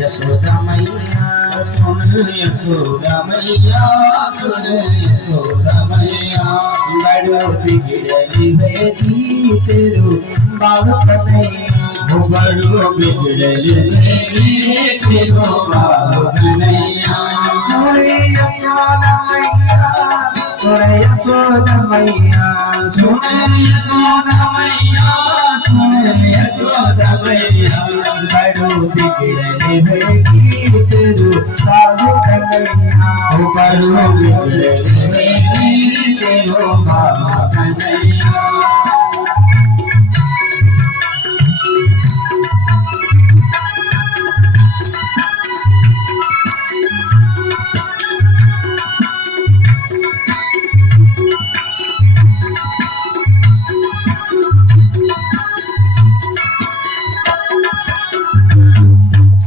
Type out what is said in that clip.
यशोदा मैया सुन यशोदा मैया सुन यशोदा मैया बड़ो बिगड़ली बेटी तेरू बाबू कन्हैया बड़ो बिगड़ली बेटी तेरू बाबू कन्हैया सुन यशोदा मैया सुन यशोदा मैया सुन यशोदा मैया सुन यशोदा मैया बड़ो बिगड़ली बेटी तेरू बाबू कन्हैया बड़ो बिगड़ली बेटी तेरू बाबू कन्हैया